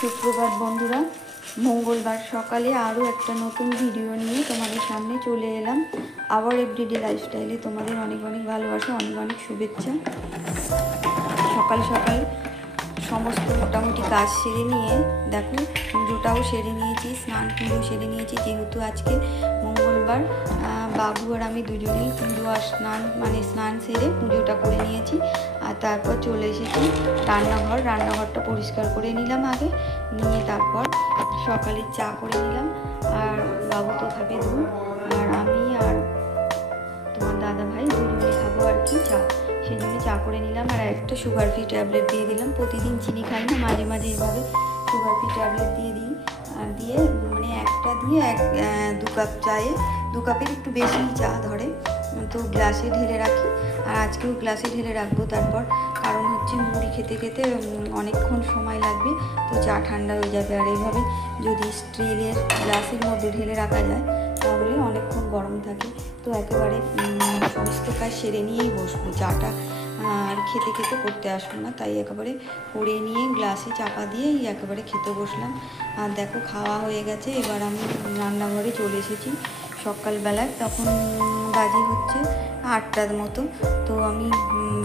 সুপ্রভাত বন্ধুরা, মঙ্গলবার সকালে আরও একটা নতুন ভিডিও নিয়ে তোমাদের সামনে চলে এলাম। আবার এভরিডে লাইফস্টাইলে তোমাদের অনেক অনেক ভালোবাসা, অনেক অনেক শুভেচ্ছা। সকাল সকাল সমস্ত মোটামুটি কাজ সেরে নিয়ে দেখো পুজোটাও সেরে নিয়েছি, স্নান পুজো সেরে নিয়েছি। যেহেতু আজকে মঙ্গলবার, বাবু আর আমি দুজনেই পুজো আর স্নান সেরে পুজোটা করে নিয়েছি। আর তারপর চলে এসেছি রান্নাঘরটা পরিষ্কার করে নিলাম আগে, নিয়ে তারপর সকালে চা করে নিলাম। আর বাবু তো খাবে দুধ, আর আমি আর তোমার দাদা ভাই দুজনে খাবো আর কি চা, সেই জন্য চা করে নিলাম। আর একটা সুগার ফ্রি ট্যাবলেট দিয়ে দিলাম। প্রতিদিন চিনি খাই না, মাঝে মাঝে এভাবে সুগার ফ্রি ট্যাবলেট দিয়ে দিই। আর দিয়ে মানে একটা দিয়ে 2 কাপ চায়ে 2 কাপের একটু বেশি চা ধরে, তো গ্লাসে ঢেলে রাখি। আর আজকেও গ্লাসে ঢেলে রাখবো। তারপর কারণ হচ্ছে মুড়ি খেতে খেতে অনেকক্ষণ সময় লাগবে, তো চা ঠান্ডা হয়ে যাবে। আর এইভাবে যদি স্টিলের গ্লাসের মধ্যে ঢেলে রাখা যায় তাহলে অনেকক্ষণ গরম থাকে। তো একেবারে সমস্ত কাজ সেরে নিয়েই বসবো, চাটা আর খেতে খেতে করতে আসবো না, তাই একেবারে করে নিয়ে গ্লাসে চাপা দিয়েই একেবারে খেতে বসলাম। আর দেখো খাওয়া হয়ে গেছে, এবার আমি রান্নাঘরে চলে এসেছি সকালবেলায়। তখন বাজে হচ্ছে 8টার মতো। তো আমি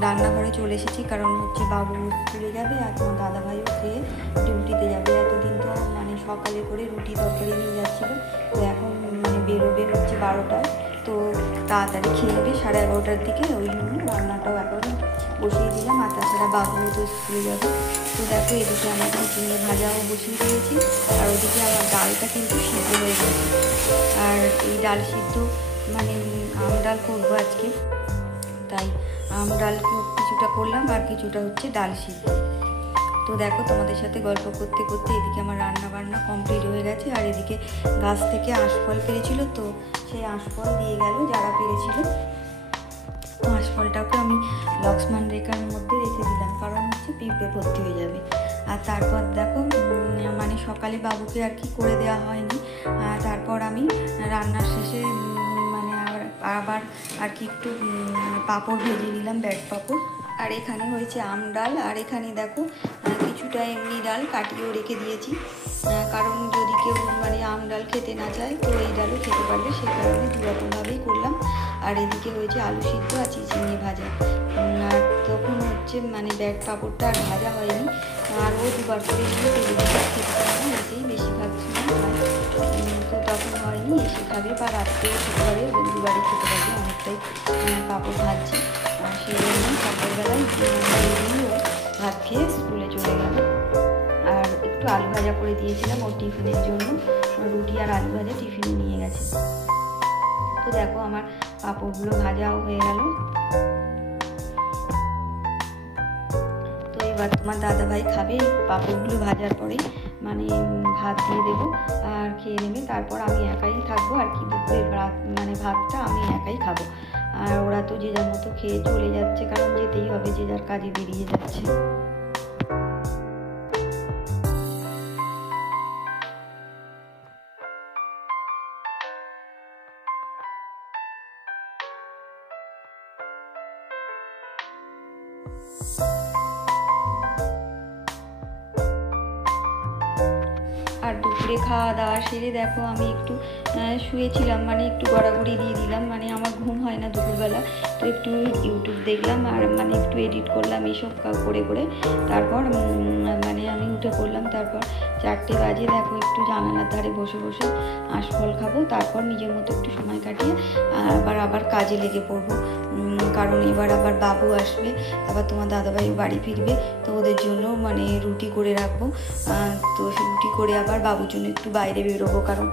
রান্নাঘরে চলে এসেছি, কারণ হচ্ছে বাবু স্কুলে যাবে আর তোমার দাদাভাইও খেয়ে ডিউটিতে যাবে। এতদিন তো মানে সকালে করে রুটি তরকারি নিয়ে যাচ্ছিলো, তো এখন মানে বেরোবে হচ্ছে 12টায়। তো তাড়াতাড়ি খেয়ে নেবে 11:30টার দিকে, ওই জন্য রান্নাটাও একেবারে বসিয়ে দিলাম। আর তাছাড়া বাবু তো স্কুলে যাবে। তো দেখো এদিকে আমার চিংড়ি ভাজাও বসিয়ে দিয়েছি, আর ওদিকে আমার ডালটা কিন্তু সিদ্ধ হয়ে গেছে। আর এই ডাল সিদ্ধ মানে আম ডাল করবো আজকে, তাই আম ডাল কিছুটা করলাম আর কিছুটা হচ্ছে ডাল সিদ্ধ। তো দেখো তোমাদের সাথে গল্প করতে করতে এদিকে আমার রান্না বান্না কমপ্লিট হয়ে গেছে। আর এদিকে গাছ থেকে আঁশফল পেরেছিল, তো সেই আঁশফল দিয়ে গেল যারা পেরেছিল। তো আঁশফলটাকে আমি লক্ষ্মণ রেখার মধ্যে রেখে দিলাম, কারণ হচ্ছে পিঁপড়ে ভর্তি হয়ে যাবে। আর তারপর দেখো মানে সকালে বাবুকে আর কি করে দেওয়া হয়নি। তারপর আমি রান্নার শেষে মানে আবার আর কি একটু পাঁপড় ভেজে নিলাম, ব্যাট পাঁপড়। আর এখানে হয়েছে আম ডাল। আর এখানে দেখো কিছুটা এমনি ডাল কাটিয়েও রেখে দিয়েছি, কারণ যদি কেউ মানে আম ডাল খেতে না চায় তো এই ডালও খেতে পারবে, সেই কারণে দুরকমভাবেই করলাম। আর এদিকে হয়েছে আলু সিদ্ধ আর চিচিঙে ভাজা। আর তখন হচ্ছে মানে ব্যাট পাঁপড়টা আর ভাজা হয়নি, আর ও দুবার করে নিয়ে খেতে পারে না, এতেই বেশিরভাগ সময় হয়। তো তখন হয়নি, এসে খাবে বা রাত্রেও খেতে পারে, দুবারই খেতে পারবে। অনেকটাই পাঁপড় ভাজছি, আর সেই জন্য সকালবেলায় ভাত খেয়ে স্কুলে চলে গেল। আর একটু আলু ভাজা করে দিয়েছিলাম ওর টিফিনের জন্য, রুটি আর আলু ভাজা টিফিনে নিয়ে গেছে। তো দেখো আমার পাঁপড়গুলো ভাজাও হয়ে গেল। তো এবার তোমার দাদাভাই খাবে পাঁপড়গুলো ভাজার পরেই, মানে ভাত দিয়ে দেবো আর খেয়ে নেবে। তারপর আমি একাই থাকবো আর কি, দুপুরের মানে ভাতটা আমি একাই খাবো। আর ওরা তো যে যার মতো খেয়ে চলে যাচ্ছে, কারণ যেতেই হবে, যে যার কাজে বেরিয়ে যাচ্ছে। আর দুপুরে খাওয়া দাওয়া সেরে দেখো আমি একটু শুয়েছিলাম, মানে একটু গড়াগড়ি দিয়ে দিলাম, মানে আমার ঘুম হয় না দুপুরবেলা। তো একটু ইউটিউব দেখলাম আর মানে একটু এডিট করলাম এইসব করে করে। তারপর মানে আমি উঠে পড়লাম। তারপর 4টে বাজে, দেখো একটু জানালার ধারে বসে বসে আঁশফল খাবো। তারপর নিজের মতো একটু সময় কাটিয়ে আবার কাজে লেগে পড়বো, কারণ এবার আবার বাবু আসবে, তারপর তোমার দাদাভাই বাড়ি ফিরবে। তো ওদের জন্য মানে রুটি করে রাখবো। তো রুটি করে আবার বাবুর জন্য একটু বাইরে বেরোবো, কারণ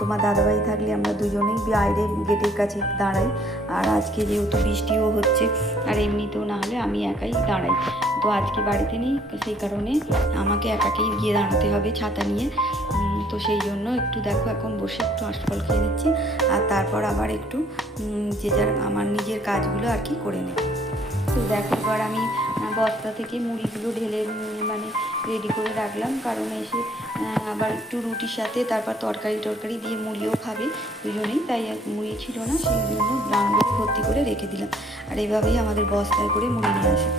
তোমার দাদাভাই থাকলে আমরা দুজনেই বাইরে গেটের কাছে দাঁড়াই। আর আজকে যেহেতু বৃষ্টিও হচ্ছে, আর এমনিতেও না হলে আমি একাই দাঁড়াই। তো আজকে বাড়িতে নেই, সেই কারণে আমাকে একাকেই গিয়ে দাঁড়াতে হবে ছাতা নিয়ে। তো সেই জন্য একটু দেখো এখন বসে একটু আঁশফল খেয়ে নিচ্ছি, আর তারপর আবার একটু যে যার আমার নিজের কাজগুলো আর কি করে নেব। তো দেখো এবার আমি বস্তা থেকে মুড়িগুলো ঢেলে মানে রেডি করে রাখলাম, কারণ এসে আবার একটু রুটির সাথে তারপর তরকারি দিয়ে মুড়িও খাবে দুজনেই, তাই মুড়ি ছিল না, সেই জন্য ড্রামগুলো ভর্তি করে রেখে দিলাম। আর এইভাবেই আমাদের বস্তায় করে মুড়ি নিয়ে আসে।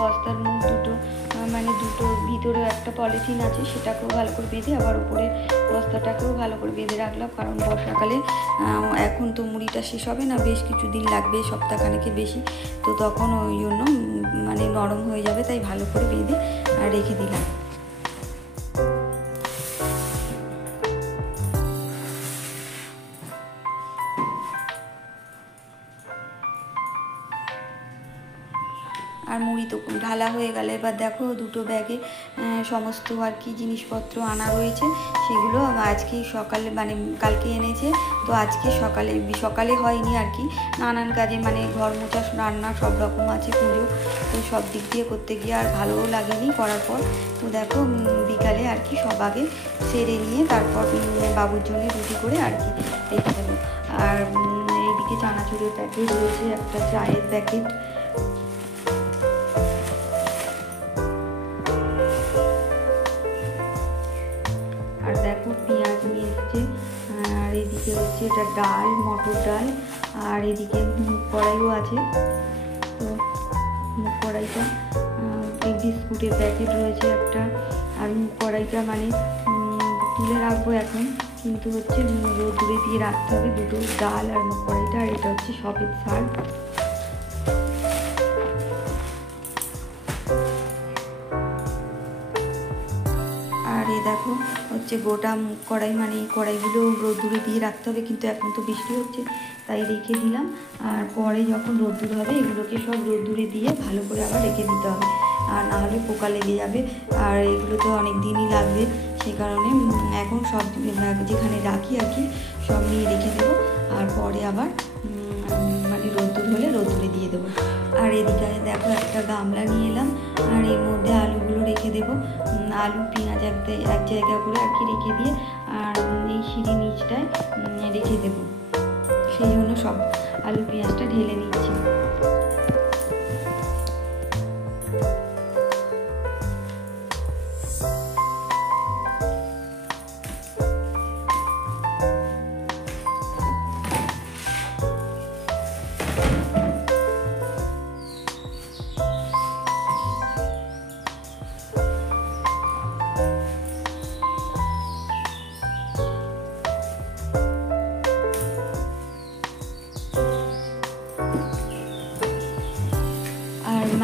বস্তার মুখ দুটো মানে দুটোর ভিতরে একটা পলিথিন আছে, সেটাকেও ভালো করে বেঁধে আবার উপরে বস্তাটাকেও ভালো করে বেঁধে রাখলাম। কারণ বর্ষাকালে এখন তো মুড়িটা শেষ হবে না, বেশ কিছুদিন লাগবে, সপ্তাহখানেকের বেশি, তো তখন ওই জন্য মানে নরম হয়ে যাবে, তাই ভালো করে বেঁধে রেখে দিলাম। আর মুড়ি তো ঢালা হয়ে গেলে এবার দেখো দুটো ব্যাগে সমস্ত আর কি জিনিসপত্র আনা রয়েছে, সেগুলো আজকে সকালে মানে কালকে এনেছে, তো আজকে সকালে হয়নি আর কি, নানান কাজে মানে ঘর মোছা রান্না সব রকম আছে, পুজো, তো সব দিক দিয়ে করতে গিয়ে আর ভালোও লাগেনি করার পর। তো দেখো বিকালে আর কি সব আগে সেরে নিয়ে তারপর বাবুর জন্য রুটি করে আর কি রেখে দেবো। আর এইদিকে চানাচুরের প্যাকেট রয়েছে, একটা চায়ের প্যাকেট, আর দেখো পেঁয়াজ নিয়ে এসছে, আর এদিকে হচ্ছে এটা ডাল, মটর ডাল, আর এদিকে মুগ কড়াইও আছে। তো মুগ কড়াইটা এই বিস্কুটের প্যাকেট রয়েছে একটা, আর মুগ কড়াইটা মানে তুলে রাখবো এখন, কিন্তু হচ্ছে রোদুরে দিয়ে রাখতে হবে দুটো, ডাল আর মুগ কড়াইটা। আর এটা হচ্ছে সবের শাক। আর এই দেখো হচ্ছে গোটা মুগ কড়াই, মানে এই কড়াইগুলো রোদ্দুরে দিয়ে রাখতে হবে, কিন্তু এখন তো বৃষ্টি হচ্ছে তাই রেখে দিলাম। আর পরে যখন রোদ্দুর হবে এগুলোকে সব রোদ্দুরে দিয়ে ভালো করে আবার রেখে দিতে হবে, আর না হলে পোকা লেগে যাবে, আর এগুলো তো অনেক দিনই লাগবে, সেই কারণে এখন সব যেখানে রাখি আর কি সব নিয়ে রেখে দেবো, আর পরে আবার মানে রোদ্দুর হলে রোদ্দুরে দিয়ে দেবো। আর এদিকে দেখো একটা গামলা নিয়ে এলাম, আর এর মধ্যে আলুগুলো রেখে দেবো, আলু পেঁয়াজ এক জায়গা করে আর কি রেখে দিয়ে, আর এই সিঁড়ি নিচটায় রেখে দেবো, সেই জন্য সব আলু পেঁয়াজটা ঢেলে নিচ্ছি।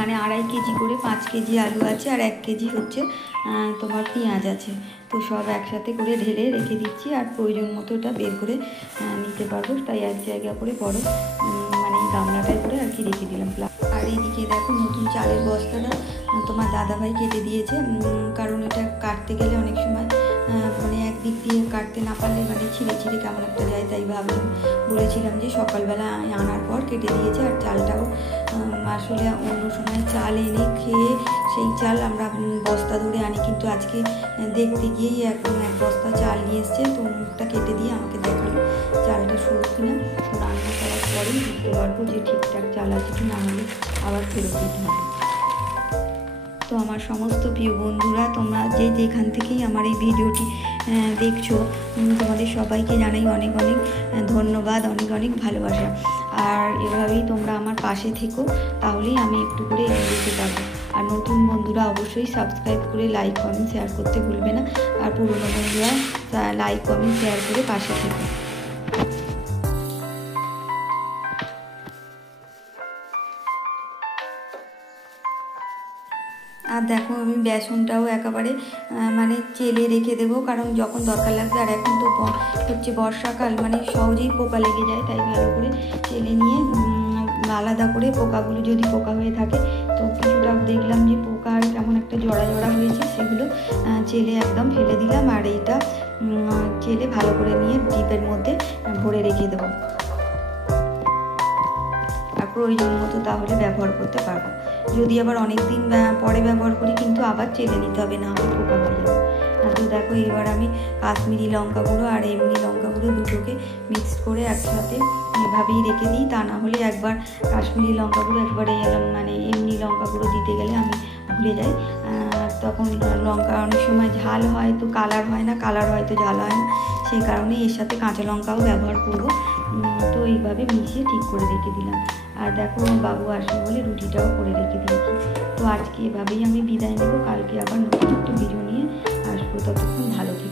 মানে 2.5 কেজি করে 5 কেজি আলু আছে, আর 1 কেজি হচ্ছে তোমার পেঁয়াজ আছে, তো সব একসাথে করে ঢেলে রেখে দিচ্ছি, আর প্রয়োজন মতো ওটা বের করে নিতে পারবো, তাই এক জায়গা করে বড় মানে গামলাটায় করে আর কি রেখে দিলাম। আর এইদিকে দেখো নতুন চালের বস্তাটা তোমার দাদাভাই কেটে দিয়েছে, কারণ এটা কাটতে গেলে অনেক সময় মানে একদিক দিয়ে কাটতে না পারলে মানে ছিঁড়ে ছিঁড়ে কেমন একটা যায়, তাই ভাবলাম বলেছিলাম যে সকালবেলা আনার পর কেটে দিয়েছে। আর চালটাও আসলে অন্য সময় চাল এনে খেয়ে সেই চাল আমরা বস্তা ধরে আনি, কিন্তু আজকে দেখতে গিয়েই এক বস্তা চাল নিয়ে এসছে, তো মুখটা কেটে দিয়ে আমাকে দেখালো চালটা সরু কিনা, তো রান্না করার পরেই বুঝতে পারবো যে ঠিকঠাক চাল আছে কি, না হলে আবার ফেরত দিতে হবে। তো আমার সমস্ত প্রিয় বন্ধুরা, তোমরা যেখান থেকেই আমার এই ভিডিওটি দেখছো, তোমাদের সবাইকে জানাই অনেক অনেক ধন্যবাদ, অনেক অনেক ভালোবাসা। আর এভাবেই তোমরা আমার পাশে থেকো, তাহলেই আমি একটু করে এগিয়ে যেতে পারবো। আর নতুন বন্ধুরা অবশ্যই সাবস্ক্রাইব করে লাইক কমেন্ট শেয়ার করতে ভুলবে না, আর পুরনো বন্ধুরা লাইক কমেন্ট শেয়ার করে পাশে থেকো। আর দেখো আমি বেসনটাও একেবারে মানে চেলে রেখে দেবো, কারণ যখন দরকার লাগবে, আর এখন তো হচ্ছে বর্ষাকাল, মানে সহজেই পোকা লেগে যায়, তাই ভালো করে চেলে নিয়ে আলাদা করে পোকাগুলো যদি পোকা হয়ে থাকে, তো কিছুটা দেখলাম যে পোকা আর কেমন একটা জড়া জড়া হয়েছে, সেগুলো চেলে একদম ফেলে দিলাম, আর এইটা চেলে ভালো করে নিয়ে ডিপের মধ্যে ভরে রেখে দেবো, আর প্রয়োজন মতো তাহলে ব্যবহার করতে পারবো। যদি আবার অনেক দিন পরে ব্যবহার করি, কিন্তু আবার চেলে নিতে হবে, না হলে পোকা হয়ে যাবে। তো দেখো এবার আমি কাশ্মীরি লঙ্কা গুঁড়ো আর এমনি লঙ্কা গুঁড়ো দুটোকে মিক্স করে একসাথে এভাবেই রেখে দিই, তা না হলে একবার কাশ্মীরি লঙ্কা গুঁড়ো একবারে মানে এমনি লঙ্কা গুঁড়ো দিতে গেলে আমি ভুলে যাই, তখন লঙ্কা অনেক সময় ঝাল হয় তো কালার হয় না, কালার হয় তো ঝাল হয় না, সেই কারণে এর সাথে কাঁচা লঙ্কাও ব্যবহার করবো। তো এইভাবে মিশিয়ে ঠিক করে রেখে দিলাম। আর দেখো বাবু আসবে বলে রুটিটাও করে রেখে দিয়েছি। তো আজকে এভাবেই আমি বিদায় নেব, কালকে আবার নতুন একটা ভিডিও নিয়ে আসবো। ততক্ষণ ভালো থেকো।